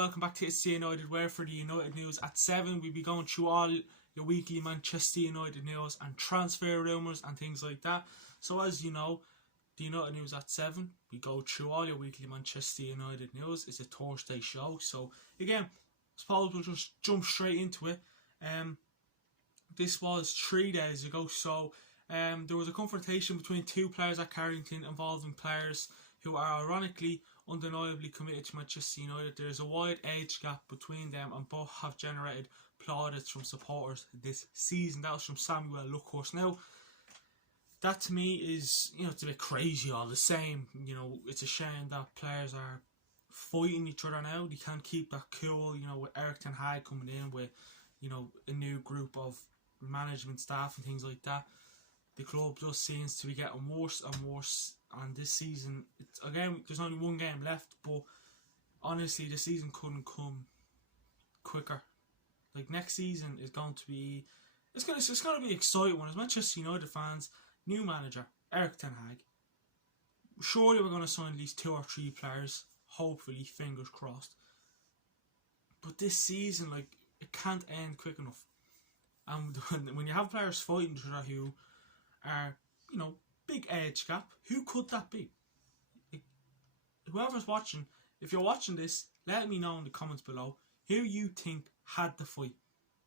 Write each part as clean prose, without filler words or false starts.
welcome back to SC United, where for the United news at 7 we'll be going through all your weekly Manchester United news and transfer rumours and things like that. So as you know, the United news at 7, we go through all your weekly Manchester United news. It's a Thursday show, so again, I suppose we'll just jump straight into it. This was 3 days ago, so there was a confrontation between two players at Carrington involving players who are ironically undeniably committed to Manchester United. There is a wide age gap between them, and both have generated plaudits from supporters this season. That was from Samuel Luckhurst. Now, that to me is, it's a bit crazy all the same. It's a shame that players are fighting each other now. They can't keep that cool, with Erik ten Hag coming in with, a new group of management staff and things like that. The club just seems to be getting worse and worse. And this season, there's only one game left, but honestly, the season couldn't come quicker. Like, next season is going to be, it's going to be an exciting one. As Manchester United fans, new manager Erik ten Hag. Surely we're going to sign at least 2 or 3 players. Hopefully, fingers crossed. But this season, it can't end quick enough. And when you have players fighting each other who are, big age gap, who could that be? Whoever's watching, if you're watching this, let me know in the comments below who you think had the fight.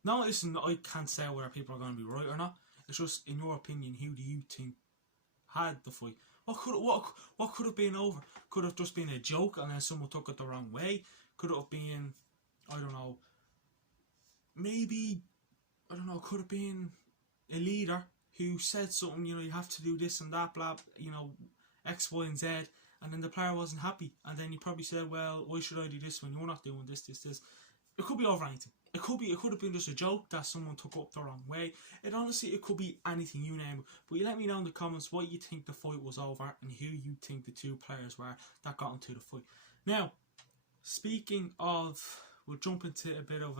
Now, listen, I can't say whether people are going to be right or not. It's just, in your opinion, who do you think had the fight? What could have been over? Could have just been a joke and then someone took it the wrong way. Could it have been, I don't know, maybe, could have been a leader who said something, you have to do this and that, blah, X, Y, and Z, and then the player wasn't happy, and then he probably said, well, why should I do this when you're not doing this? It could be over anything. It could have been just a joke that someone took up the wrong way. It could be anything, you name it. But you let me know in the comments what you think the fight was over and who you think the 2 players were that got into the fight. Now, speaking of, we'll jump into a bit of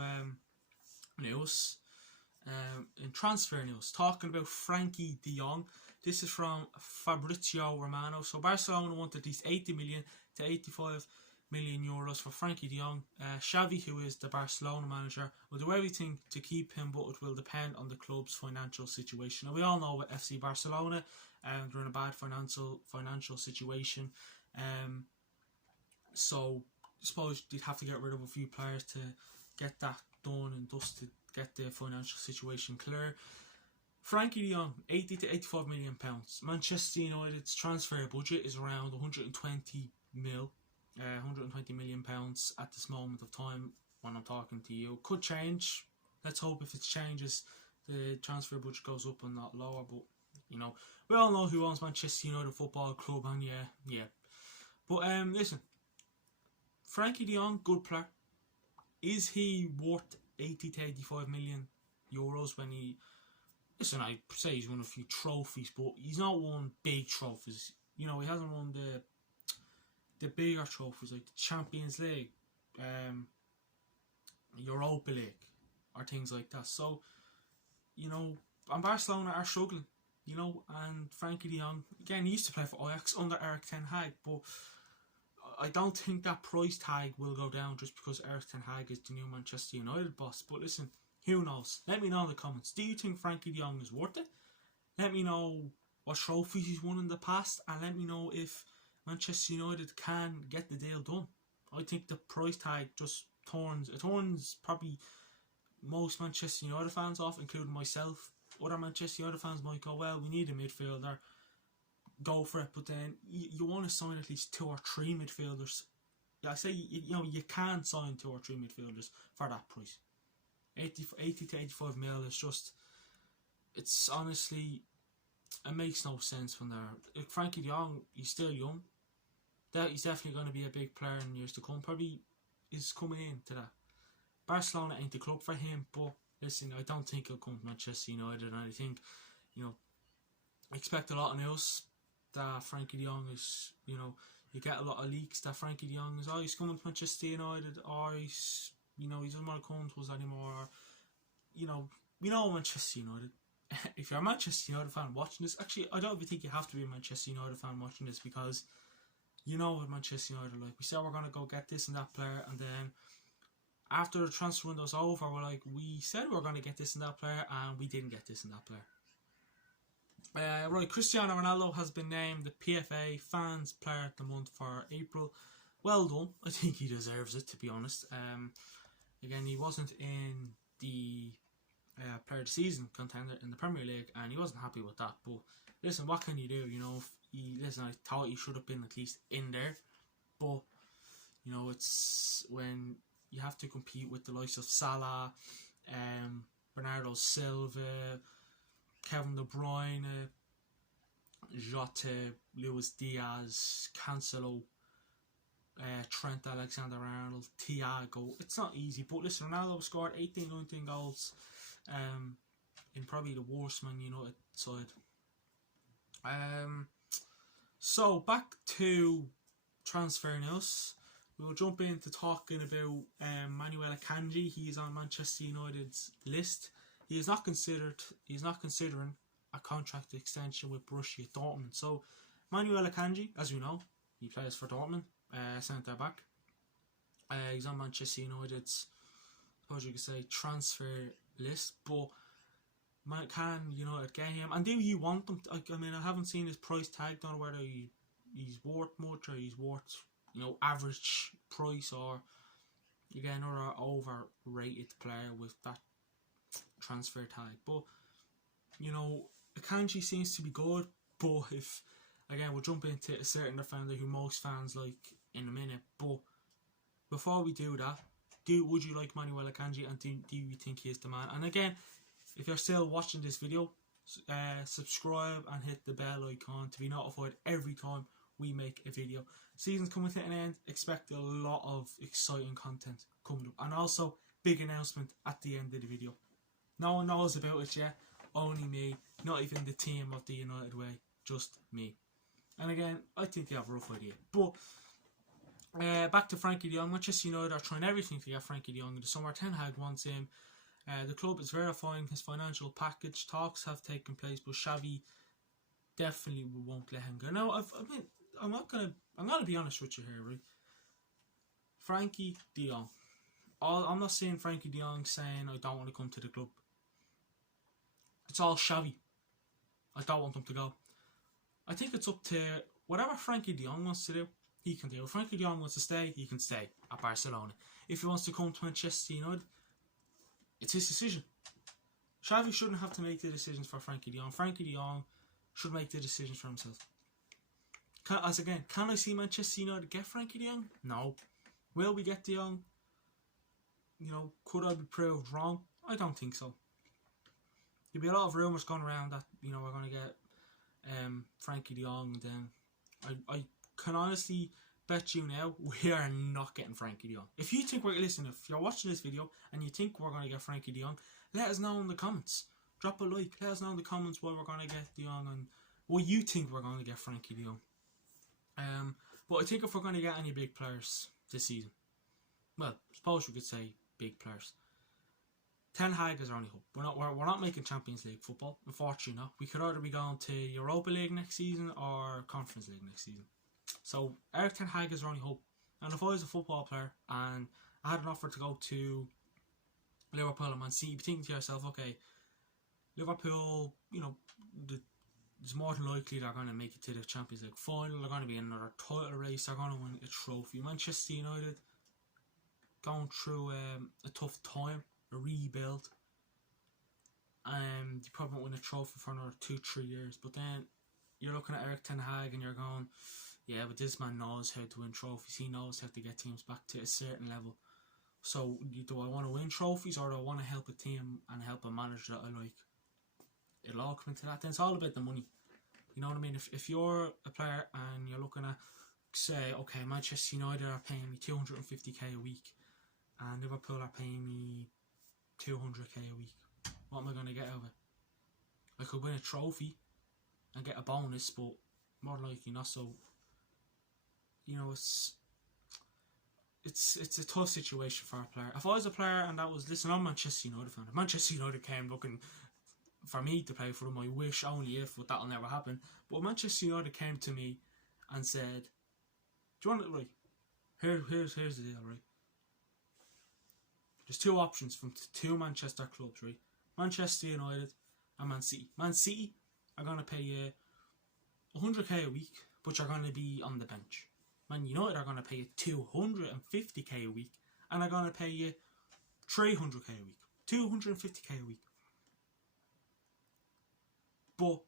news. In transfer news, talking about Frankie de Jong. This is from Fabrizio Romano. So Barcelona wanted at least 80 million to 85 million euros for Frankie de Jong. Xavi, who is the Barcelona manager, will do everything to keep him, but it will depend on the club's financial situation. Now, we all know with FC Barcelona, they're in a bad financial situation. So I suppose they'd have to get rid of a few players to get that done and just to get the financial situation clear. Frankie de Jong, 80 to 85 million pounds. Manchester United's transfer budget is around 120 million pounds at this moment of time when I'm talking to you. Could change. Let's hope if it changes, the transfer budget goes up and not lower. But we all know who owns Manchester United Football Club, and yeah. But listen, Frankie de Jong, good player. Is he worth 80 to 85 million euros when he... Listen, I say he's won a few trophies, but he's not won big trophies. He hasn't won the bigger trophies like the Champions League, Europa League, or things like that. So, and Barcelona are struggling, and Frankie de Jong, again, he used to play for Ajax under Erik ten Hag, but I don't think that price tag will go down just because Erik ten Hag is the new Manchester United boss. But listen, who knows? Let me know in the comments. Do you think Frankie de Jong is worth it? Let me know what trophies he's won in the past, and let me know if Manchester United can get the deal done. I think the price tag just turns probably most Manchester United fans off, including myself. Other Manchester United fans might go, well, we need a midfielder. Go for it, but then you want to sign at least 2 or 3 midfielders. I say you can sign 2 or 3 midfielders for that price. 80 to 85 mil is just, it's honestly, it makes no sense when they're Frankie de Jong. He's still young. He's definitely going to be a big player in years to come. Probably is coming into that. Barcelona ain't the club for him, but listen, I don't think he'll come to Manchester United, and I think I expect a lot of news that Frankie de Jong is, you get a lot of leaks that Frankie de Jong is, he's coming to Manchester United, or he's, he doesn't want to come to us anymore. We know Manchester United. If you're a Manchester United fan watching this, actually, I don't even think you have to be a Manchester United fan watching this, because with Manchester United, we said we're going to go get this and that player, and then after the transfer window's over, we're like, we said we were going to get this and that player, and we didn't get this and that player. Right, Cristiano Ronaldo has been named the PFA Fans Player of the Month for April. Well done. I think he deserves it, to be honest. Again, he wasn't in the Player of the Season contender in the Premier League, and he wasn't happy with that. But listen, what can you do? You know, I thought he should have been at least in there. But, you know, it's when you have to compete with the likes of Salah, Bernardo Silva, Kevin De Bruyne, Jota, Luis Diaz, Cancelo, Trent Alexander-Arnold, Thiago. It's not easy, but listen, Ronaldo scored 18, 19 goals in probably the worst Man United side. So back to transfer news. We'll jump into talking about Manuela Kanji. He is on Manchester United's list. He is not considering a contract extension with Borussia Dortmund. So Manuela Kanji, as we know, he plays for Dortmund, centre back. He's on Manchester United's, suppose you could say, transfer list. But can United get him? And do you want them? I mean, I haven't seen his price tag. Don't know whether he's worth much or he's worth, average price, or you get another overrated player with that transfer tag. But Akanji seems to be good. But we'll jump into a certain defender who most fans like in a minute. But before we do that, would you like Manuela Kanji, and do you think he is the man? And again, if you're still watching this video, subscribe and hit the bell icon to be notified every time we make a video. Season's coming to an end. Expect a lot of exciting content coming up, and also big announcement at the end of the video. No one knows about it yet, only me, not even the team of the United Way, just me. And again, I think they have a rough idea. But back to Frankie Leon. Manchester United are trying everything to get Frankie Leon in the summer. Ten Hag wants him. The club is verifying his financial package. Talks have taken place, but Xavi definitely won't let him go. Now, I'm gonna be honest with you here, right? Frankie de Jong. I'm not saying Frankie de Jong saying I don't want to come to the club. It's all Xavi. I don't want him to go. I think it's up to whatever Frankie de Jong wants to do, he can do. If Frankie de Jong wants to stay, he can stay at Barcelona. If he wants to come to Manchester United, it's his decision. Xavi shouldn't have to make the decisions for Frankie de Jong. Frankie de Jong should make the decisions for himself. Can I see Manchester United get Frankie de Jong? No. Will we get de Jong? Could I be proved wrong? I don't think so. There'll be a lot of rumours going around that we're going to get Frankie de Jong. Then I can honestly bet you now we are not getting Frankie de Jong. If you think if you're watching this video and you think we're going to get Frankie de Jong, let us know in the comments. Drop a like. Let us know in the comments why we're going to get de Jong and what you think we're going to get Frankie de Jong. But I think if we're going to get any big players this season, well, suppose we could say big players, Ten Hag is our only hope. We're not making Champions League football, unfortunately not. We could either be going to Europa League next season or Conference League next season. So Eric Ten Hag is our only hope. And if I was a football player and I had an offer to go to Liverpool and Man City, you'd be thinking to yourself, okay, Liverpool, it's more than likely they're going to make it to the Champions League final. They're going to be in another title race. They're going to win a trophy. Manchester United going through a tough time, a rebuild. You probably won't win a trophy for another 2-3 years. But then you're looking at Eric Ten Hag and you're going, yeah, but this man knows how to win trophies. He knows how to get teams back to a certain level. So do I want to win trophies, or do I want to help a team and help a manager that I like? It'll all come into that. Then it's all about the money. You know what I mean? If you're a player and you're looking at, say, okay, Manchester United are paying me 250k a week and Liverpool are paying me 200k a week, what am I going to get out of it? I could win a trophy and get a bonus, but more likely not. So, it's a tough situation for a player. If I was a player and that was, listen, I'm a Manchester United fan. If Manchester United came looking for me to play for them, I wish only if, but that'll never happen. But Manchester United came to me and said, do you want it, right? Here's the deal, right? There's two options from two Manchester clubs, right? Manchester United and Man City. Man City are going to pay you 100k a week, but you're going to be on the bench. Man United are going to pay you 250k a week, and are going to pay you 300k a week. 250k a week. But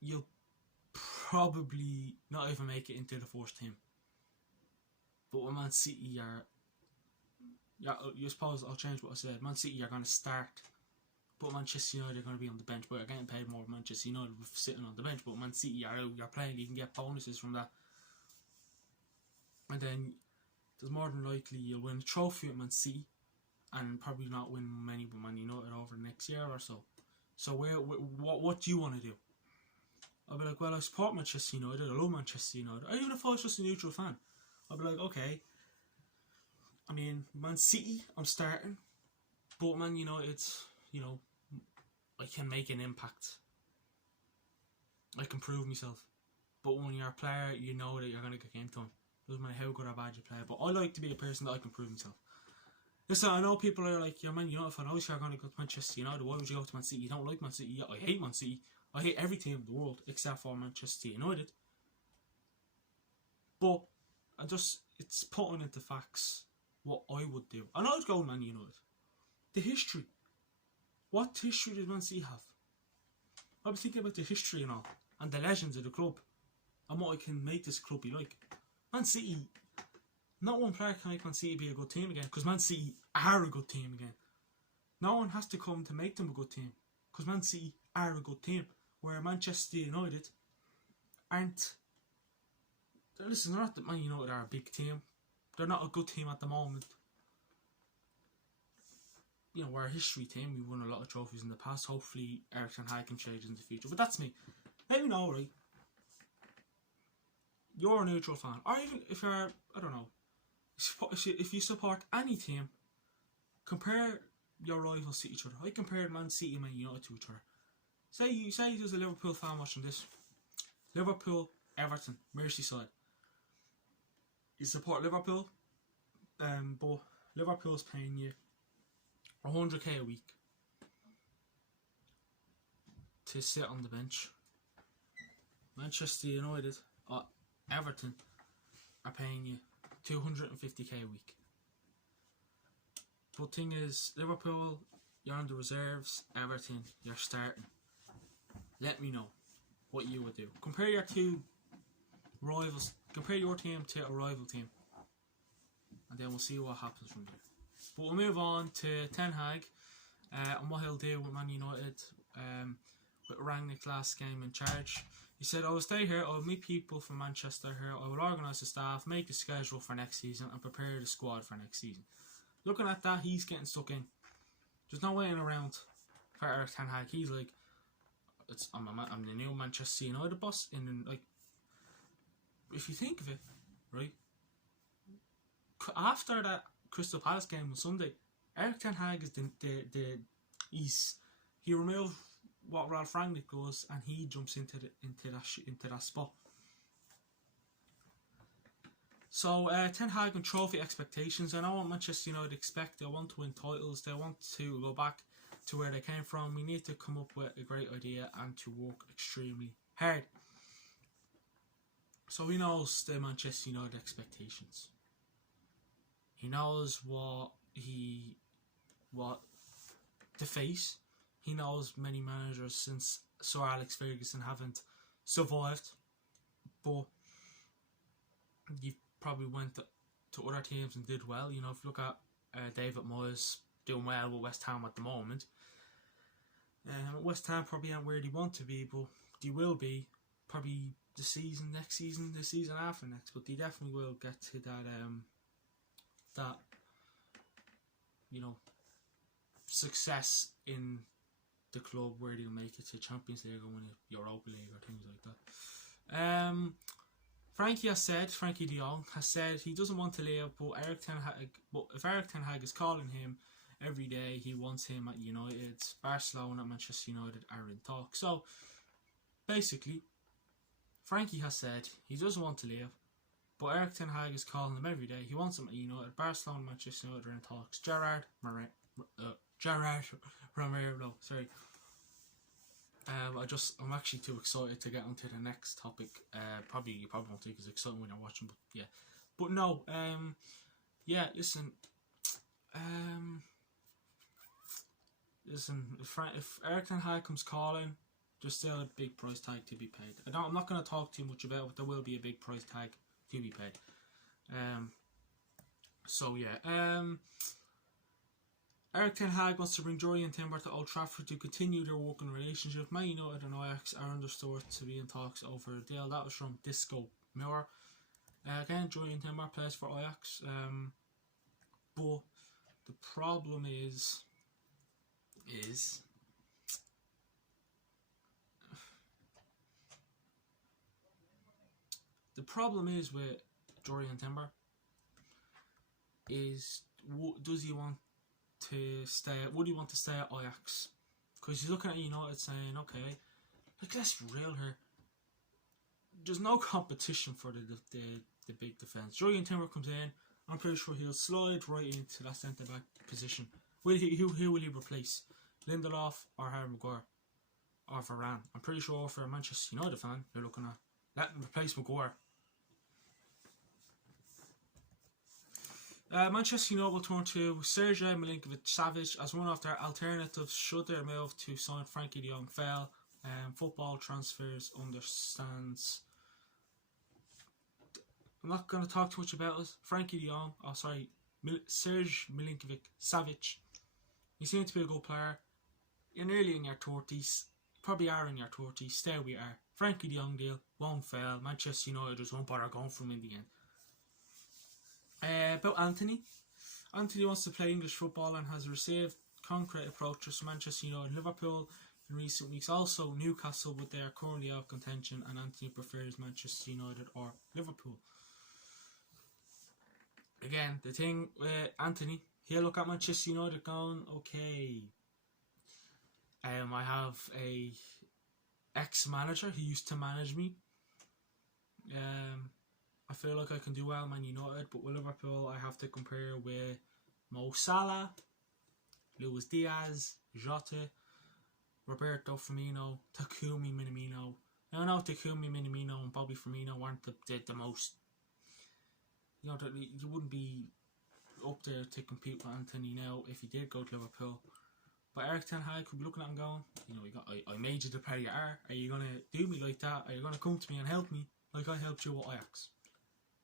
you'll probably not even make it into the first team. But with Man City, you suppose I'll change what I said. Man City are going to start, but Manchester United are going to be on the bench. But you're getting paid more than Manchester United with sitting on the bench. But Man City are out, you're playing, you can get bonuses from that. And then there's more than likely you'll win a trophy with Man City, and probably not win many with Man United over the next year or so. So what do you want to do? I'll be like, well, I support Manchester United, I love Manchester United. Even if I was just a neutral fan, I'll be like, okay, I mean, Man City, I'm starting, but Man United, you know, I can make an impact. I can prove myself. But when you're a player, you know that you're going to get game time. Doesn't matter how good or bad you play. But I like to be a person that I can prove myself. Listen, I know people are like, you're Man United fan, obviously you're going to go to Manchester United. Why would you go to Man City? You don't like Man City. I hate Man City. I hate every team in the world except for Manchester United. But it's putting into facts what I would do. And I would go Man United. The history. What history does Man City have? I was thinking about the history and all, and the legends of the club, and what I can make this club be like. Man City, not one player can make Man City be a good team again, because Man City are a good team again. No one has to come to make them a good team, because Man City are a good team, where Manchester United aren't. Listen, they're not that Man United are a big team. They're not a good team at the moment. You know, we're a history team. We've won a lot of trophies in the past. Hopefully, Eric Ten Hag can change in the future. But that's me. Let me know, right? You're a neutral fan. Or even if you're, I don't know, if you support any team, compare your rivals to each other. I compared Man City and Man United to each other. Say there's a Liverpool fan watching this. Liverpool, Everton, Merseyside. You support Liverpool, but Liverpool's paying you 100k a week to sit on the bench. Manchester United or Everton are paying you 250k a week. But thing is, Liverpool, you're on the reserves. Everton, you're starting. Let me know what you would do. Compare your two rivals. Compare your team to a rival team, and then we'll see what happens from there. But we'll move on to Ten Hag and what he'll do with Man United with Rangnick's last game in charge. He said, I will stay here, I will meet people from Manchester here, I will organise the staff, make the schedule for next season and prepare the squad for next season. Looking at that, he's getting stuck in. There's no waiting around for Eric Ten Hag. He's like, I'm the new Manchester United boss. And like, if you think of it, right, after that Crystal Palace game on Sunday, Eric Ten Hag is he removed what Ralph Rangnick does, and he jumps into that spot. So Ten Hag and trophy expectations. I know what Manchester United expect. They want to win titles. They want to go back to where they came from. We need to come up with a great idea and to work extremely hard. So he knows the Manchester United expectations. He knows what to face. He knows many managers since Sir Alex Ferguson haven't survived. But you probably went to other teams and did well. You know, if you look at David Moyes doing well with West Ham at the moment. West Ham probably aren't where they want to be, but they will be probably the season after next. But they definitely will get to that you know, success in the club where they'll make it to Champions League or win a Europa League or things like that. Frankie Leon has said he doesn't want to leave, but if Eric Ten Hag is calling him every day, he wants him at United. Barcelona and Manchester United are in talk. So basically, Frankie has said he doesn't want to leave, But Eric Ten Hag is calling him every day. He wants him at United. Barcelona, Manchester United are in talks. Gerard Romero, sorry. I'm actually too excited to get onto the next topic. You probably won't think it's exciting when you're watching, but yeah. But no, yeah, listen, if Eric Ten Hag comes calling, there's still a big price tag to be paid. I'm not going to talk too much about it, but there will be a big price tag to be paid. So yeah, Eric Ten Hag wants to bring Jurrien Timber to Old Trafford to continue their working relationship. Man United and Ajax are understood to be in talks over a deal. That was from Disco Mirror. Again, Jurrien Timber plays for Ajax. But the problem is with Jurrien Timber is, does he want to stay? Would he want to stay at Ajax? Because he's looking at United saying, okay, like, let's be real here. There's no competition for the big defence. Jurrien Timber comes in. I'm pretty sure he'll slide right into that centre back position. Who will he replace? Lindelof or Harry Maguire or Varane? I'm pretty sure for a Manchester United fan, they're looking at letting him replace Maguire. Manchester United will turn to Sergej Milinkovic-Savic as one of their alternatives should their move to sign Frankie Leon fail. Football transfers understands. I'm not going to talk too much about it. Serge Milinkovic-Savic. You seem to be a good player. You're nearly in your 30s. Probably are in your 30s. Stay where you are. Frankie de Jong deal won't fail. Manchester United just won't bother going for him in the end. About Anthony. Anthony wants to play English football and has received concrete approaches from Manchester United and Liverpool in recent weeks. Also Newcastle, but they are currently out of contention, and Anthony prefers Manchester United or Liverpool. Again, the thing with Anthony, he'll look at Manchester United going, okay, I have a ex-manager who used to manage me. I feel like I can do well Man United, but with Liverpool I have to compare with Mo Salah, Luis Diaz, Jota, Roberto Firmino, Takumi Minamino. Now I know Takumi Minamino and Bobby Firmino weren't the most, you wouldn't be up there to compete with Anthony now if he did go to Liverpool. But Eric Ten Hag could be looking at him going, I made you the player you are. Are you going to do me like that? Are you going to come to me and help me like I helped you with Ajax?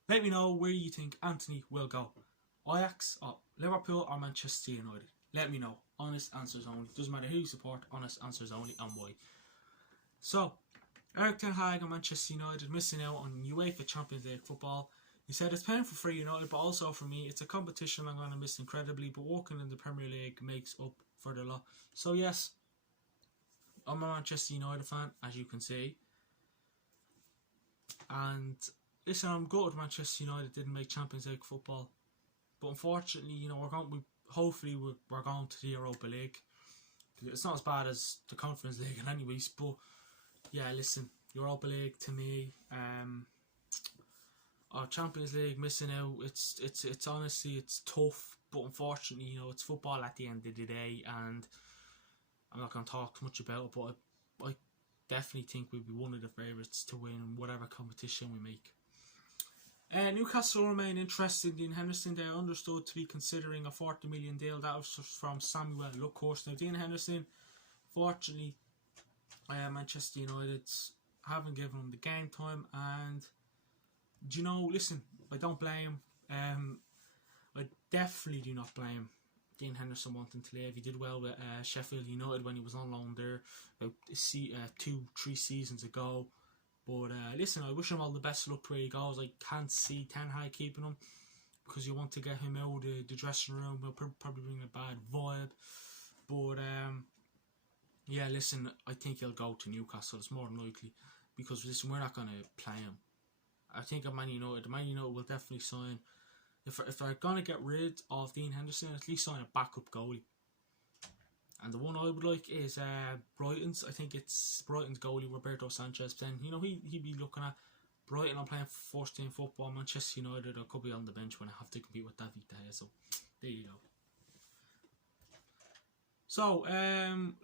Let me know where you think Anthony will go. Ajax, or Liverpool, or Manchester United. Let me know. Honest answers only. Doesn't matter who you support. Honest answers only, and why. So, Eric Ten Hag and Manchester United missing out on UEFA Champions League football. He said it's painful for United, but also for me. It's a competition I'm going to miss incredibly, but working in the Premier League makes up for the lot. So yes, I'm a Manchester United fan, as you can see. And listen, I'm gutted Manchester United didn't make Champions League football. But unfortunately, we're going to the Europa League. It's not as bad as the Conference League in anyways, but yeah, listen, Europa League to me, our Champions League missing out, it's honestly, it's tough, but unfortunately, it's football at the end of the day, and I'm not going to talk much about it, but I definitely think we'll be one of the favourites to win whatever competition we make. Newcastle remain interested in Henderson. They are understood to be considering a 40 million deal. That was from Samuel Luckhorst. Now, Dean Henderson, fortunately, Manchester United haven't given him the game time, and listen, I don't blame. I definitely do not blame Dean Henderson wanting to leave. He did well with Sheffield United when he was on loan there about 2-3 seasons ago. But listen, I wish him all the best of luck where he goes. I can't see Ten Hag keeping him because you want to get him out of the dressing room. He'll probably bring a bad vibe. But yeah, listen, I think he'll go to Newcastle. It's more than likely because listen, we're not going to play him. I think of Man United will definitely sign. If they're going to get rid of Dean Henderson, at least sign a backup goalie. And the one I would like is Brighton's. I think it's Brighton's goalie, Roberto Sanchez. Then, he'd be looking at Brighton are playing first team football. Manchester United, I could be on the bench when I have to compete with David De Gea. So there you go. So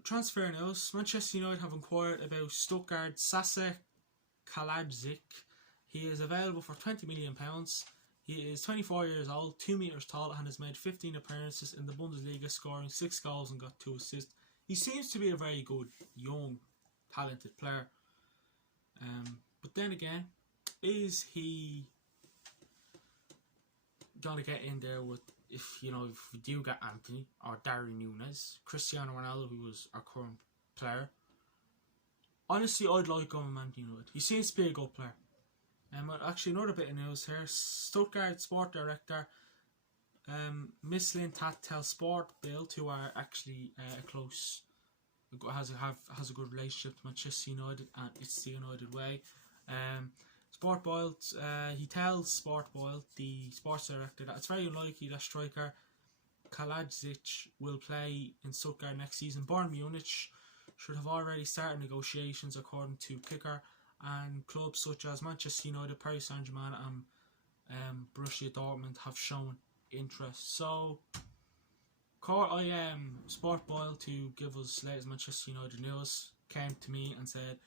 transfer news: Manchester United have inquired about Stuttgart Sasa Kalajic. He is available for £20 million. He is 24 years old, 2 metres tall, and has made 15 appearances in the Bundesliga, scoring 6 goals and got 2 assists. He seems to be a very good, young, talented player. But then again, is he gonna get in there with, if we do get Anthony or Darwin Núñez, Cristiano Ronaldo, who was our current player? Honestly, I'd like him in Man United. He seems to be a good player. Actually, another bit of news here: Stuttgart Sport Director Mislin Tattel Sport Bild, who are actually close, has a good relationship to Manchester United, and it's the United way. Sport Boyle, he tells Sport Boyle, the sports director, that it's very unlikely that striker Kalajic will play in Stuttgart next season. Bayern Munich should have already started negotiations, according to Kicker, and clubs such as Manchester United, Paris Saint-Germain and Borussia Dortmund have shown interest. So Sport Boyle, to give us latest Manchester United news, came to me and said,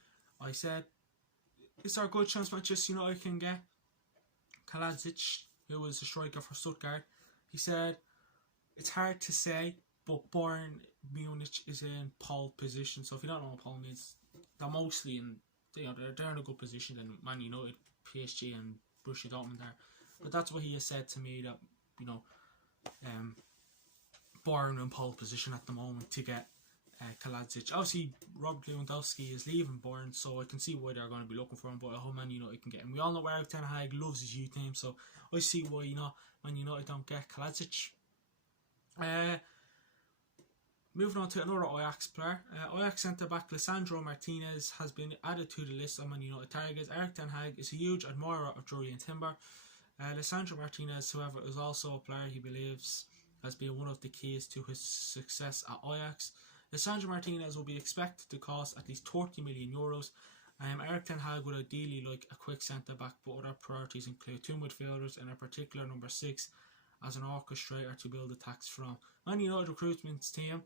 is there a good chance Manchester United can get Kalajic, who was a striker for Stuttgart? He said, it's hard to say, but Bayern Munich is in pole position. So if you don't know what pole means, they're mostly in, they're in a good position than Man United, PSG and Borussia Dortmund are. But that's what he has said to me, that Bayern in pole position at the moment to get Kalajic. Obviously, Robert Lewandowski is leaving Bayern, so I can see why they're going to be looking for him, but I hope Man United can get him. We all know where Ten Hag loves his youth team, so I see why Man United don't get Kalajic. Moving on to another Ajax player. Ajax centre-back Lisandro Martinez has been added to the list of Man United targets. Erik Ten Hag is a huge admirer of Julian Timber. Lisandro Martinez, however, is also a player he believes has been one of the keys to his success at Ajax. Lisandro Martinez will be expected to cost at least €30 million. Erik Ten Hag would ideally like a quick centre-back, but other priorities include 2 midfielders and a particular number 6 as an orchestrator to build attacks from. Man United recruitment team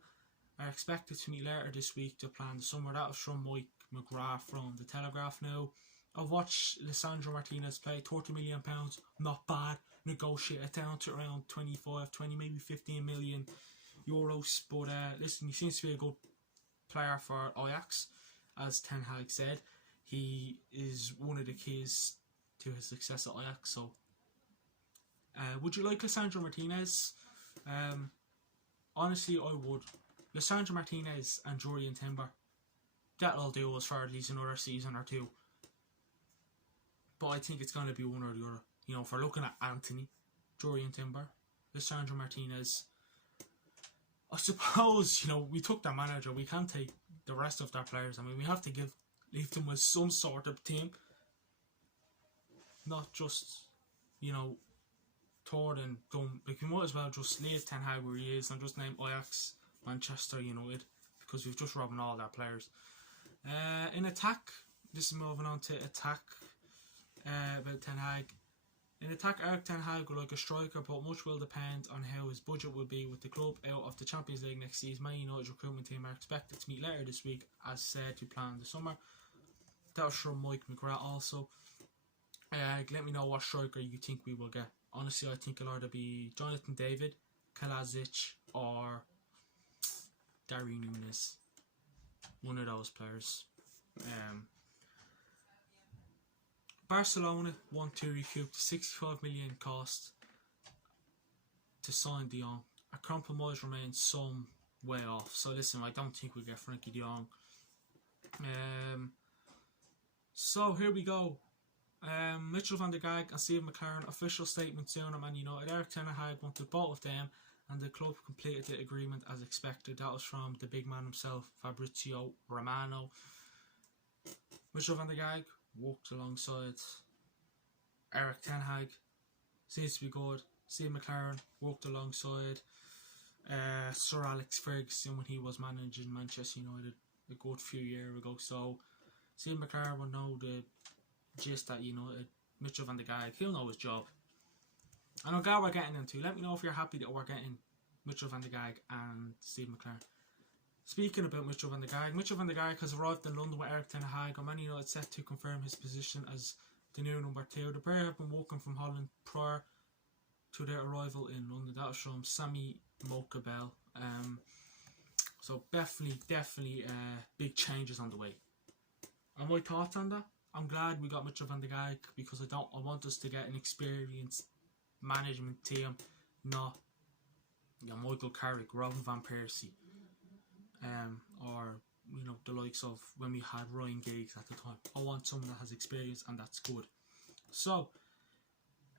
are expected to meet later this week to plan the summer. That was from Mike McGrath from The Telegraph. Now, I've watched Lisandro Martinez play. £30 million, not bad. Negotiate it down to around 25, 20, maybe 15 million euros. But listen, he seems to be a good player for Ajax, as Ten Hag said. He is one of the keys to his success at Ajax. So, would you like Lisandro Martinez? Honestly, I would. Lisandro Martinez and Julian Timber, that'll do us for at least another season or two. But I think it's going to be one or the other. If we're looking at Anthony, Julian Timber, Lisandro Martinez, I suppose, we took their manager. We can't take the rest of their players. I mean, we have to leave them with some sort of team. Not just, torn and done. Like, we might as well just leave Ten Hag where he is and just name Ajax, Manchester United, because we've just robbed all their players. In attack, this is moving on to attack, about Ten Hag. In attack, Erik Ten Hag would like a striker, but much will depend on how his budget will be with the club out of the Champions League next season. Man United's recruitment team are expected to meet later this week, as said, to plan the summer. That was from Mike McGrath also. Let me know what striker you think we will get. Honestly, I think it'll either be Jonathan David, Kalajic, or Darwin Núñez. One of those players. Barcelona want to recoup the 65 million cost to sign De Jong. A compromise remains some way off. So listen, I don't think we'll get Frankie De Jong. So here we go. Mitchell van der Gaag and Steve McLaren official statement soon at Man United. Erik Ten Hag wanted both of them, and the club completed the agreement as expected. That was from the big man himself, Fabrizio Romano. Mitchell van der Gaag worked alongside Erik Ten Hag. Seems to be good. Steve McLaren worked alongside Sir Alex Ferguson when he was managing Manchester United a good few years ago. So Steve McLaren will know the gist that, you know, Mitchell van der Gaag, he'll know his job. And I'm glad we're getting them too. Let me know if you're happy that we're getting Mitchell van der Gaag and Steve McLaren. Speaking about Mitchell van der Gaag has arrived in London with Erik ten Hag, and Man United set to confirm his position as the new number 2. The pair have been working from Holland prior to their arrival in London. That was from Sammy Mokabel. So definitely big changes on the way. And my thoughts on that? I'm glad we got Mitchell van der Gaag, because I want us to get an experienced management team, not Michael Carrick, Robin van Persie, or you know, the likes of when we had Ryan Giggs at the time. I want someone that has experience, and that's good. So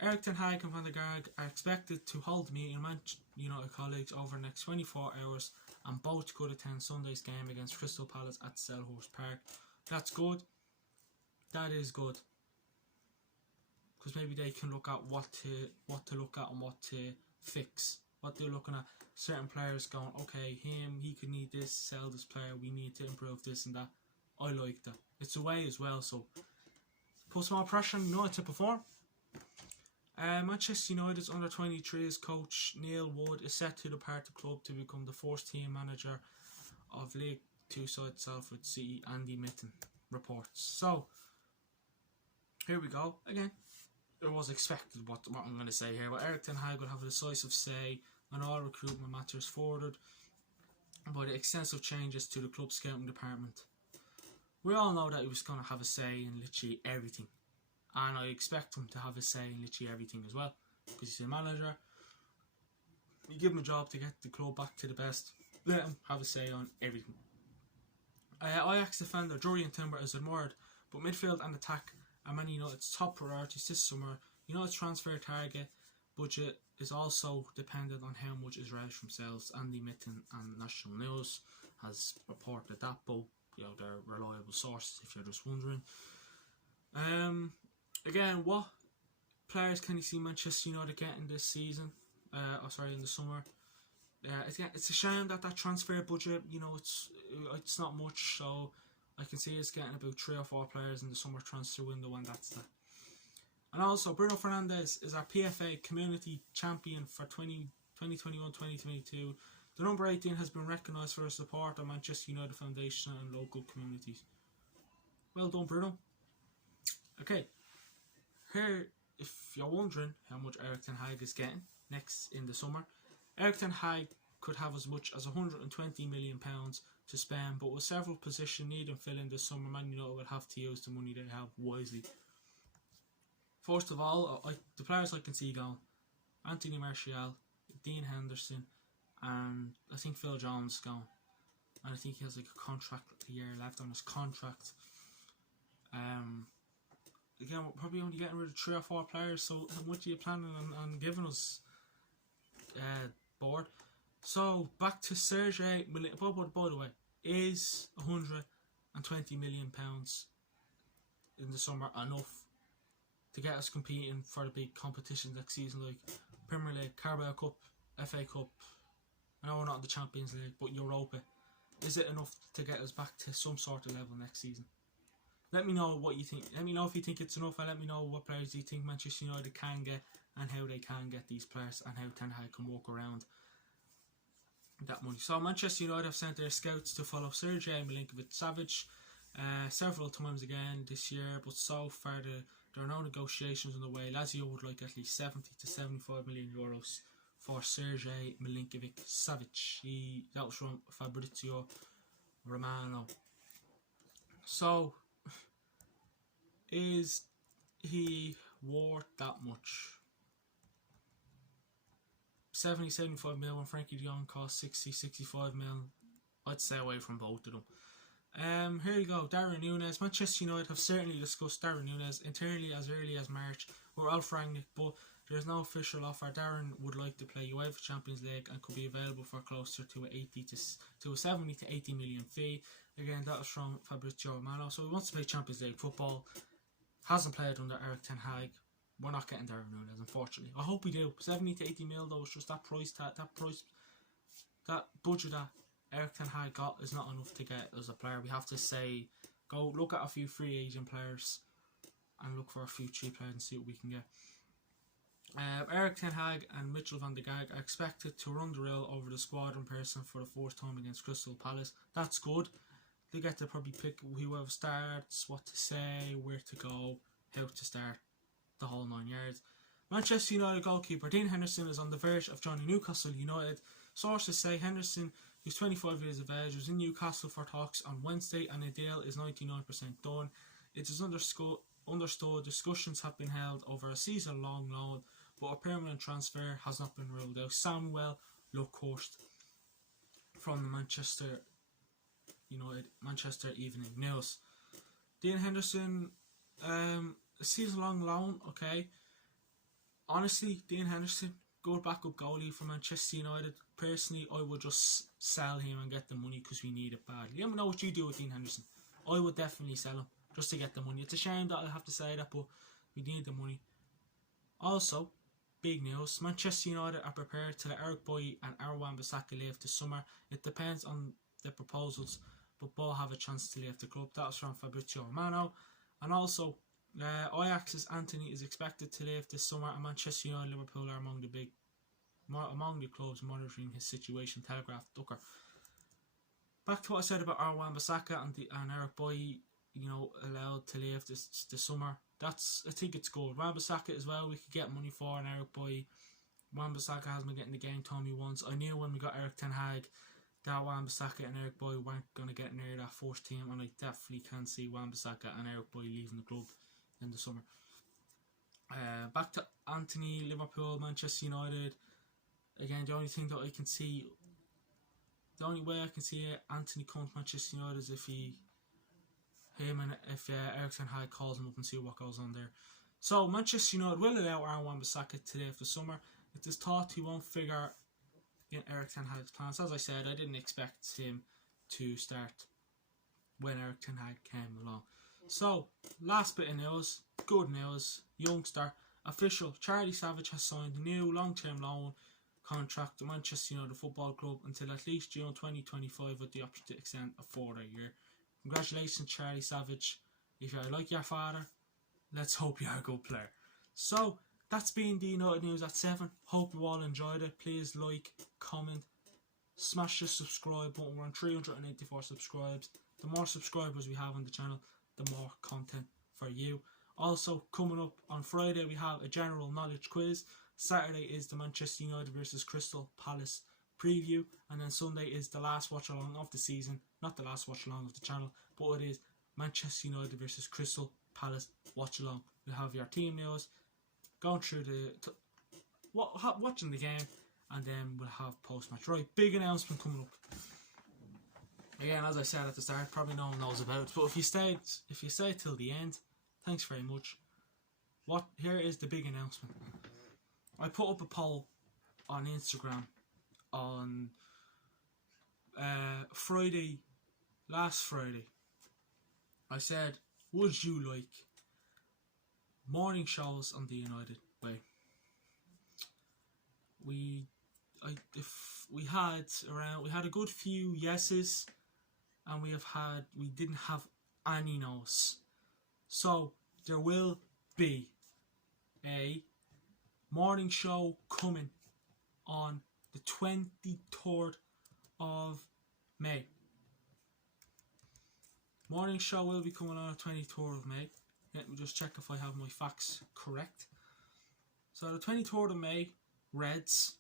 Erik ten Hag and Van der Gaag are expected to hold a meeting with United colleagues over the next 24 hours, and both could attend Sunday's game against Crystal Palace at Selhurst Park. That's good. That is good, because maybe they can look at what to look at and what to fix. What they're looking at, certain players going, okay, he could need this, sell this player, we need to improve this and that. I like that. It's a way as well, so puts more pressure on United to perform. Manchester United's under-23s coach Neil Wood is set to depart the club to become the first team manager of League Two side Salford City. Andy Mitten reports. So here we go again. It was expected what I'm going to say here, but Erik ten Hag will have a decisive say on all recruitment matters forwarded by the extensive changes to the club scouting department. We all know that he was going to have a say in literally everything, and I expect him to have a say in literally everything as well, because he's a manager. You give him a job to get the club back to the best, let him have a say on everything. Ajax defender Jurriën Timber is admired, but midfield and attack are Man United's top priorities this summer. United's transfer target budget is also dependent on how much is raised from sales. Andy Mitten and National News has reported that, but you know, they're reliable sources if you're just wondering. Again, what players can you see Manchester United getting this season? In the summer. It's a shame that transfer budget, you know, it's not much, so I can see us getting about 3 or 4 players in the summer transfer window, and that's that. And also, Bruno Fernandes is our PFA Community Champion for 2021-2022. The number 18 has been recognised for his support of Manchester United Foundation and local communities. Well done, Bruno. Okay, here, if you're wondering how much Erik ten Hag is getting next in the summer, Erik ten Hag could have as much as £120 million to spend, but with several positions needing filling this summer, Man United will have to use the money they have wisely. First of all, the players I can see going: Anthony Martial, Dean Henderson, and I think Phil Jones going. And I think he has like a year left on his contract. Again, we're probably only getting rid of 3 or 4 players, so how much are you planning on giving us, board? So, back to Serge Millet. By the way, is £120 million in the summer enough to get us competing for the big competitions next season, like Premier League, Carabao Cup, FA Cup? I know we're not in the Champions League, but Europa. Is it enough to get us back to some sort of level next season? Let me know what you think. Let me know if you think it's enough, and let me know what players you think Manchester United can get and how they can get these players, and how Ten Hag can walk around that money. So Manchester United have sent their scouts to follow Sergej Milinkovic-Savic several times again this year, but so far there are no negotiations on the way. Lazio would like at least 70 to 75 million euros for Sergej Milinkovic-Savic. That was from Fabrizio Romano. So, is he worth that much? 70-75 mil when Frankie Leon cost 60-65 mil. I'd stay away from both of them. Here you go, Darren Núñez. Manchester United have certainly discussed Darren Núñez internally as early as March with Ralf Rangnick, but there is no official offer. Darren would like to play UEFA Champions League and could be available for closer to a 70 to 80 million fee. Again, that was from Fabrizio Romano. So he wants to play Champions League football. Hasn't played under Erik ten Hag. We're not getting Darren Núñez, unfortunately. I hope we do. 70 to 80 mil though is just that price tag, that budget that Erik ten Hag got is not enough to get as a player. We have to say, go look at a few free agent players and look for a few cheap players and see what we can get. Erik ten Hag and Mitchell van der Gaag are expected to run the rail over the squad in person for the first time against Crystal Palace. That's good. They get to probably pick whoever starts, what to say, where to go, how to start, the whole 9 yards. Manchester United goalkeeper Dean Henderson is on the verge of joining Newcastle United. Sources say Henderson, who's 25 years of age, was in Newcastle for talks on Wednesday and a deal is 99% done. It is understood discussions have been held over a season-long loan, but a permanent transfer has not been ruled out. Samuel Luckhurst from the Manchester Evening News. Dean Henderson, a season-long loan, okay. Honestly, Dean Henderson, good backup goalie for Manchester United. Personally, I would just sell him and get the money because we need it badly. Let me know what you do with Dean Henderson. I would definitely sell him just to get the money. It's a shame that I have to say that, but we need the money. Also, big news, Manchester United are prepared to let Eric Boy and Wan-Bissaka leave this summer. It depends on the proposals, but both have a chance to leave the club. That was from Fabrizio Romano. And also, Ajax's Anthony is expected to leave this summer, and Manchester United and Liverpool are among the clubs monitoring his situation, Telegraph Ducker. Back to what I said about Wan-Bissaka and Eric Boy, allowed to leave this summer. I think it's good. Wan-Bissaka as well, we could get money for, and Eric Boy. Wan-Bissaka hasn't been getting the game time he wants. I knew when we got Erik ten Hag that Wan-Bissaka and Eric Boy weren't going to get near that first team, and I definitely can see Wan-Bissaka and Eric Boy leaving the club in the summer. Back to Anthony, Liverpool, Manchester United. Again, the only way I can see Anthony come to Manchester United is if Erik ten Hag calls him up and see what goes on there. So Manchester United will allow Wan-Bissaka to leave the summer. It is thought he won't figure in Erik ten Hag's plans. As I said, I didn't expect him to start when Erik ten Hag came along. So, last bit of news, good news, youngster, official, Charlie Savage has signed a new long-term loan contract to Manchester United Football Club until at least June 2025 with the option to extend a further year. Congratulations, Charlie Savage. If you're like your father, let's hope you're a good player. So, that's been the United News at 7. Hope you all enjoyed it. Please like, comment, smash the subscribe button. We're on 384 subscribes. The more subscribers we have on the channel, the more content for you. Also, coming up on Friday, we have a general knowledge quiz. Saturday is the Manchester United versus Crystal Palace preview. And then Sunday is the last watch along of the season. Not the last watch along of the channel, but it is Manchester United versus Crystal Palace watch along. We'll have your team news, going through watching the game, and then we'll have post-match. Right, big announcement coming up. Again, as I said at the start, probably no one knows about it, but if you stay till the end, thanks very much. Here is the big announcement. I put up a poll on Instagram on last Friday. I said, would you like morning shows on the United Way? We had a good few yeses, and we didn't have any no's. So there will be a morning show coming on the 23rd of May. Morning show will be coming on the 23rd of May. Let me just check if I have my facts correct. So the 23rd of May, Reds.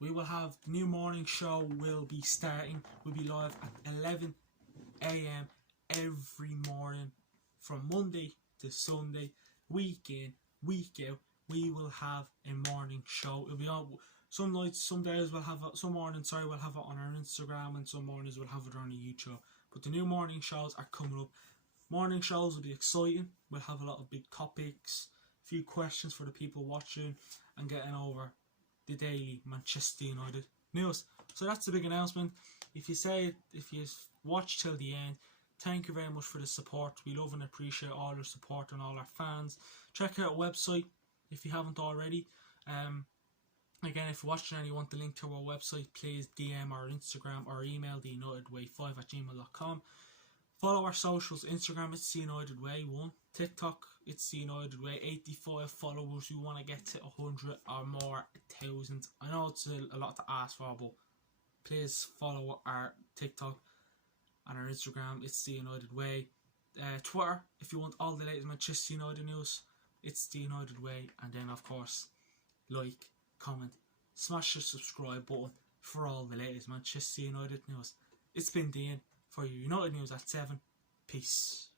We will have the new morning show will be starting. We'll be live at 11 AM every morning from Monday to Sunday, week in, week out. We will have a morning show. It'll be on some nights, some days we'll have it, some mornings we'll have it on our Instagram, and some mornings we'll have it on the YouTube. But the new morning shows are coming up. Morning shows will be exciting. We'll have a lot of big topics, a few questions for the people watching, and getting over the daily Manchester United news. So that's the big announcement. If you watch till the end, thank you very much for the support. We love and appreciate all your support and all our fans. Check out our website if you haven't already. Again, if you're watching and you want the link to our website, please DM our Instagram or email theunitedway5@gmail.com. Follow our socials. Instagram, it's the United Way 1. TikTok, it's the United Way. 85 followers. We want to get to 100 or more, 1,000. I know it's a lot to ask for, but please follow our TikTok and our Instagram. It's the United Way. Twitter, if you want all the latest Manchester United news, it's the United Way. And then, of course, like, comment, smash the subscribe button for all the latest Manchester United news. It's been Dean for your United News at 7. Peace.